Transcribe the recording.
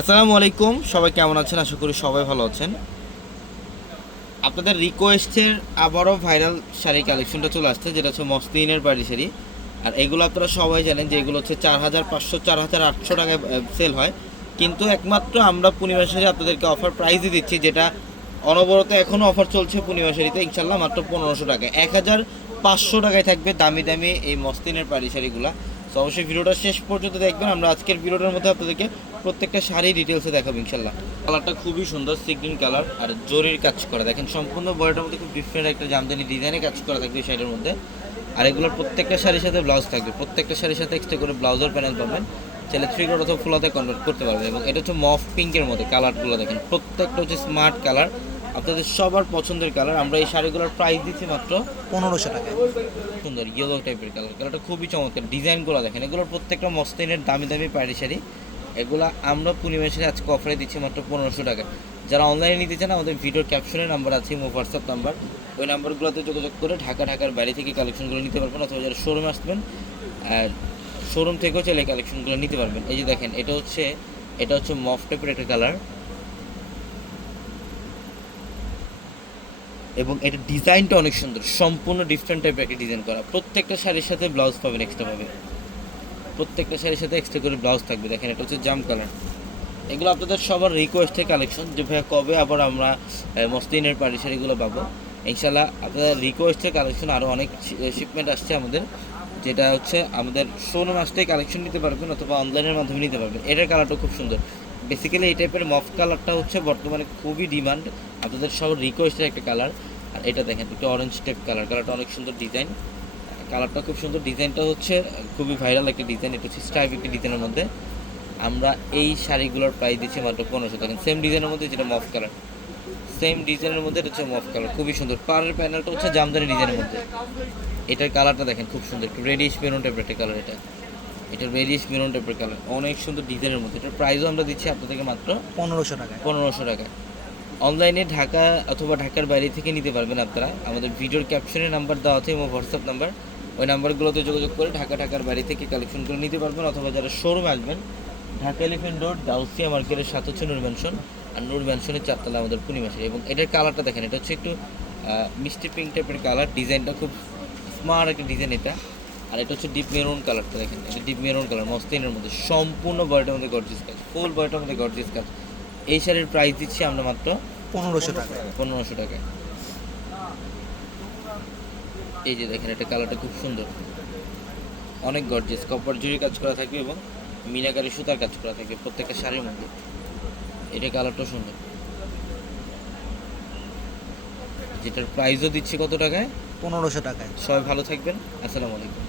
আসসালামু আলাইকুম, সবাই কেমন আছেন? আশা করি সবাই ভালো আছেন। আপনাদের রিকোয়েস্টের আবারও ভাইরাল শাড়ি কালেকশনটা চলে আসছে, যেটা হচ্ছে মসলিনের বাড়ি শাড়ি। আর এগুলো আপনারা সবাই জানেন যে এগুলো হচ্ছে চার হাজার পাঁচশো, চার হাজার আটশো টাকায় সেল হয়। কিন্তু একমাত্র আমরা পূর্ণিমা শাড়ি আপনাদেরকে অফার প্রাইজই দিচ্ছি, যেটা অনবরত এখনও অফার চলছে পূর্ণিমা শাড়িতে ইনশাল্লাহ মাত্র পনেরোশো টাকায়। এক হাজার পাঁচশো টাকায় থাকবে দামি দামি এই মসলিনের বাড়ি শাড়িগুলো। তো অবশ্যই ভিডিওটা শেষ পর্যন্ত দেখবেন। আমরা আজকের ভিডিওটার মধ্যে আপনাদেরকে প্রত্যেকটা শাড়ি ডিটেলসে দেখাবো ইনশাল্লাহ কালারটা খুবই সুন্দর, সিগ্রিন কালার আর জরির কাজ করা। দেখেন, সম্পূর্ণ বডিটার মধ্যে খুব ডিফারেন্ট একটা জামদানি ডিজাইনে কাজ করা থাকবে শাড়ির মধ্যে। আর এগুলোর প্রত্যেকটা শাড়ির সাথে ব্লাউজ থাকবে। প্রত্যেকটা শাড়ির সাথে এক্সট্রা করে ব্লাউজের প্যানেল পাবেন। ছেলে থ্রি কোড অথবা ফুলাতে কনভার্ট করতে পারবে এবং এটা হচ্ছে মফ পিঙ্কের মধ্যে কালারগুলো দেখেন। প্রত্যেকটা হচ্ছে স্মার্ট কালার। আপনাদের সবার পছন্দের কালার, আমরা এই শাড়িগুলোর প্রাইস দিচ্ছি মাত্র পনেরোশো টাকা সুন্দর ইয়েলো টাইপের কালার। কালারটা খুবই চমৎকার, ডিজাইনগুলো দেখেন এগুলোর প্রত্যেকটা মস্তিনের দামি দামি পাড়ি শাড়ি। এগুলো আমরা পূর্ণিমা শাড়ি আজকে অফারে দিচ্ছি মাত্র পনেরোশো টাকা। যারা অনলাইনে নিতে চান, আমাদের ভিডিওর ক্যাপশনের নাম্বার আছে মো হোয়াটসঅ্যাপ নাম্বার ওই নাম্বারগুলোতে যোগাযোগ করে ঢাকা, ঢাকার বাইরে থেকে কালেকশনগুলো নিতে পারবেন, অথবা যারা শোরুমে আসবেন, আর শোরুম থেকেও চাইলে কালেকশনগুলো নিতে পারবেন। এই যে দেখেন, এটা হচ্ছে এটা হচ্ছে মফ টাইপের একটা কালার এবং এটা ডিজাইনটা অনেক সুন্দর। সম্পূর্ণ ডিফারেন্ট টাইপের একটা ডিজাইন করা। প্রত্যেকটা শাড়ির সাথে ব্লাউজ পাবেন এক্সট্রা পাবে প্রত্যেকটা শাড়ির সাথে এক্সট্রা করে ব্লাউজ থাকবে। দেখেন, এটা হচ্ছে জাম কালার এগুলো আপনাদের সবার রিকোয়েস্টের কালেকশন যে, ভাইয়া, কবে আবার আমরা মসলিনের পাড়ি শাড়িগুলো পাবো? ইনশাল্লাহ আপনাদের রিকোয়েস্টের কালেকশন আরও অনেক শিপমেন্ট আসছে আমাদের। যেটা হচ্ছে আমাদের শোরুম আসতেই কালেকশন নিতে পারবেন অথবা অনলাইনের মাধ্যমে নিতে পারবেন। এটার কালারটা খুব সুন্দর। বেসিক্যালি এই টাইপের মফ কালারটা হচ্ছে বর্তমানে খুবই ডিমান্ড আপনাদের সব রিকোয়েস্টের একটা কালার আর এটা দেখেন একটু অরেঞ্জ টাইপ কালার কালারটা অনেক সুন্দর ডিজাইন কালারটা খুব সুন্দর ডিজাইনটা হচ্ছে, খুবই ভাইরাল একটা ডিজাইন এটা হচ্ছে স্টাইপ একটা ডিজাইনের মধ্যে। আমরা এই শাড়িগুলোর প্রাইস দিচ্ছি মাত্র পনেরোশো দেখেন সেম ডিজাইনের মধ্যে যেটা মফ কালার সেম ডিজাইনের মধ্যে এটা হচ্ছে মফ কালার খুবই সুন্দর। পাড়ের প্যানেলটা হচ্ছে জামদানি ডিজাইনের মধ্যে। এটার কালারটা দেখেন, খুব সুন্দর, একটু রেডিশ মেরুন টাইপের একটা কালার এটা। এটা রেডিশ মেরুন টাইপের কালার অনেক সুন্দর ডিজাইনের মধ্যে। এটার প্রাইসও আমরা দিচ্ছি আপনাদেরকে মাত্র পনেরোশো টাকা পনেরোশো টাকা অনলাইনে ঢাকা অথবা ঢাকার বাইরে থেকে নিতে পারবেন আপনারা। আমাদের ভিডিওর ক্যাপশনে নাম্বার দেওয়া আছে এবং হোয়াটসঅ্যাপ নাম্বার ওই নাম্বারগুলোতে যোগাযোগ করে ঢাকা ঢাকার বাইরে থেকে কালেকশন করে নিতে পারবেন অথবা যারা শোরুমে আসবেন ঢাকা এলিফেন্ট রোড ডাউসিয়া মার্কেটের সাথে হচ্ছে নূর ম্যানশন আর নূর ম্যানশনের চারতলা আমাদের পূর্ণিমাসে এবং এটার কালারটা দেখেন এটা হচ্ছে একটু মিষ্টি পিঙ্ক টাইপের কালার ডিজাইনটা খুব স্মার্ট একটা ডিজাইন এটা। আর এটা হচ্ছে ডিপ মেরুন কালারটা দেখেন। এটা ডিপ মেরুন কালার মস্তিনের মধ্যে সম্পূর্ণ বডিটার মধ্যে গর্জিস কাজ ফুল বডিটার মধ্যে গর্জিস কাজ। এই শাড়ির প্রাইস দিচ্ছি আমরা মাত্র পনেরোশো টাকা। পনেরোশো টাকা এই যে দেখেন এটা কালারটা খুব সুন্দর। অনেক গর্জিয়াস কপার জুড়ি কাজ করা থাকবে এবং মিনাকারি সুতার কাজ করা থাকবে প্রত্যেকটা শাড়ির মধ্যে। এটা কালারটা সুন্দর। যেটার প্রাইসও দিচ্ছি কত টাকায়? পনেরোশো টাকায়। সবাই ভালো থাকবেন। আসসালামু আলাইকুম।